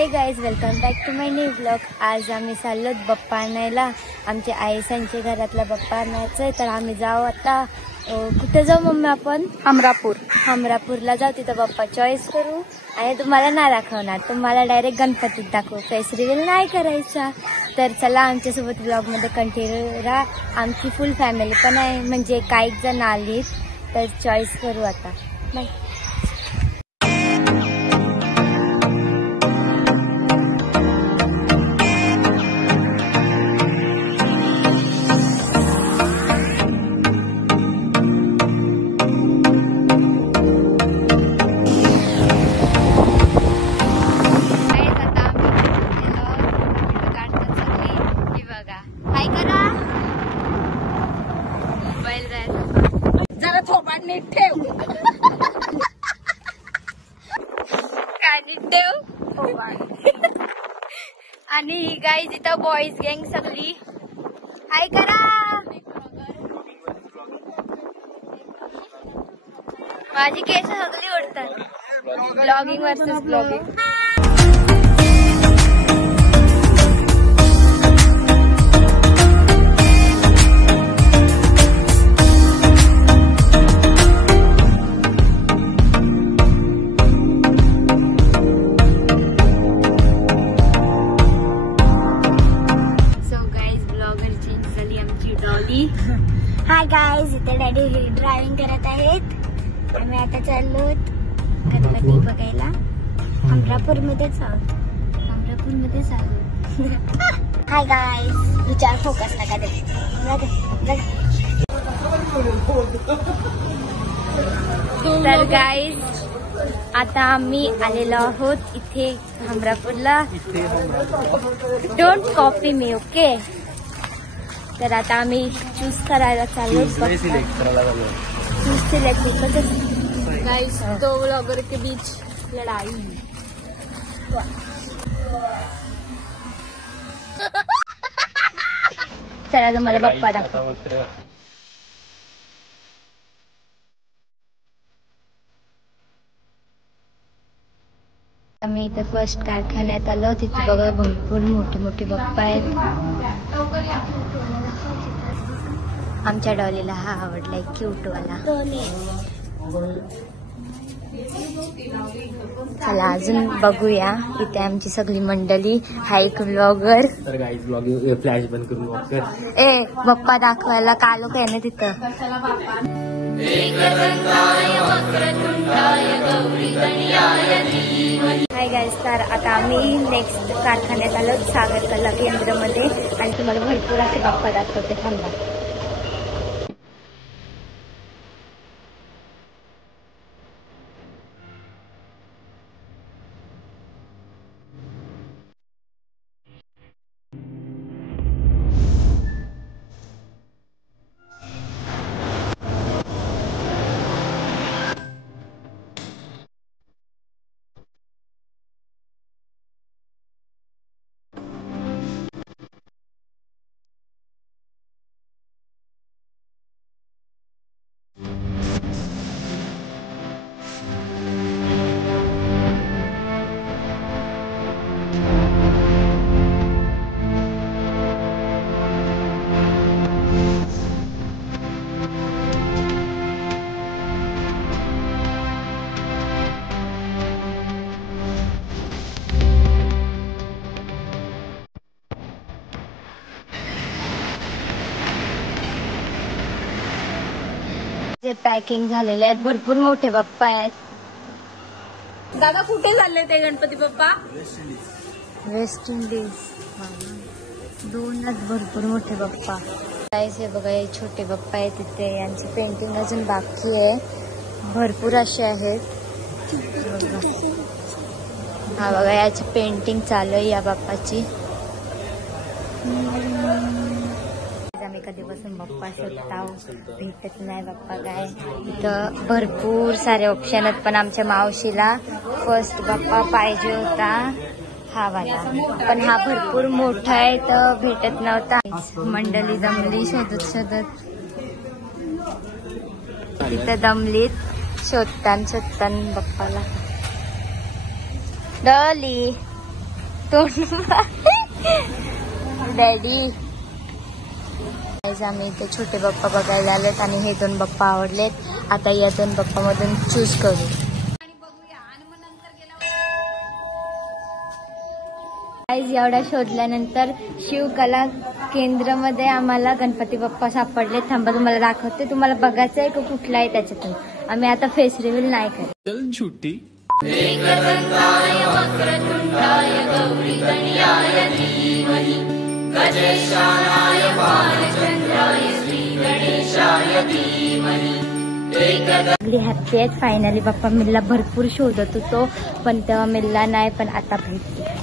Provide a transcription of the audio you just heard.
हे guys, welcome back to my new blog. आज आम्ही चाललो बाप्पा आणायला. आमच्या आई सांचे घरातला बाप्पा आणायचंय, तर आम्ही जाऊ आता. कुठे जाऊ मम्मी आपण? हमरापूरला जाऊ. तिथं बाप्पा चॉईस करू आणि तुम्हाला नाही दाखवणार, तुम्हाला डायरेक्ट गणपतीत दाखवू. फेस रिव्हील नाही करायचा. तर चला आमच्यासोबत ब्लॉगमध्ये कंटिन्यू राहा. आमची फुल फॅमिली पण आहे, म्हणजे काही जण आलीत, तर चॉईस करू आता. बाय. जरा थोपाड नीट ठेव. काय नीट ठेव. आणि ही गाईज इथं बॉईज गँग सगळी हाय करा. माझी केस सगळी ओढतात. Blogging versus blogging. Hi guys, इथे डॅडी ड्रायव्हिंग करत आहेत. आम्ही आता चाललो गणपती बघायला. हमरापूरमध्येच आहोत. हाय गाईज, विचार फोकस नका दे. तर गाईज, आता आम्ही आलेलो आहोत इथे हमरापूरला. Don't copy me, okay. तर आता आम्ही चूज करायला चाललो. चूज सिलेक्ट गाइस, दो ब्लॉगर के बीच लड़ाई. चला तुम्हाला बाप्पा दाखव. आम्ही इथे फर्स्ट कारखान्यात आलो. तिथे बघा भरपूर मोठे मोठे बाप्पा आहेत. आमच्या डॉलीला हा आवडलाय, क्यूट वाला. चला अजून बघूया. इथे आमची सगळी मंडळी. हा एक ब्लॉगर. तर गाईज ब्लॉगिंग फ्लॅश बंद करून बघतोय. ए बाप्पा दाखवायला कालो काय ना तिथं. हाय गाईज, तर आता आम्ही नेक्स्ट कारखान्यात आलो, सागर कला केंद्रामध्ये. आणि तुम्हाला भरपूर असे बाप्पा दाखवते. थांबा. जे पॅकिंग झालेले आहेत, भरपूर मोठे बाप्पा आहेत. दादा कुठे चालले ते गणपती बाप्पा? West Indies. दोनच भरपूर मोठे बाप्पा. हे बघा, हे छोटे बाप्पा आहेत तिथे. यांची पेंटिंग अजून बाकी आहे. भरपूर असे आहेत. हा बघा, याची पेंटिंग चालू आहे या बाप्पाची. आम्ही कधीपासून बाप्पा शोधता, भेटत नाही बाप्पा. काय इथं भरपूर सारे ऑप्शन आहेत, पण आमच्या मावशीला फर्स्ट बाप्पा पाहिजे होता हा वाला, पण हा भरपूर मोठा आहे तर भेटत नव्हता. मंडळी जमली शोधत शोधत. इथं दमलीत शोधतान बाप्पाला. Dolly daddy. आम्ही इथे छोटे बाप्पा बघायला आलेत आणि हे 2 बाप्पा आवडलेत. आता या 2 बाप्पा मधून चूज करू. एवढा शोधल्यानंतर शिवकला केंद्रामध्ये आम्हाला गणपती बाप्पा सापडले. थांबा तुम्हाला दाखवते. तुम्हाला बघायचं आहे का कुठला आहे त्याच्यातून. आम्ही आता फेस रिव्हील नाही करत. चल छुट्टी. हॅप्पी आहेत. फायनली बाप्पा मिलला भरपूर शोधत होतो पण तेव्हा मिलला नाही, पण आता भेटते.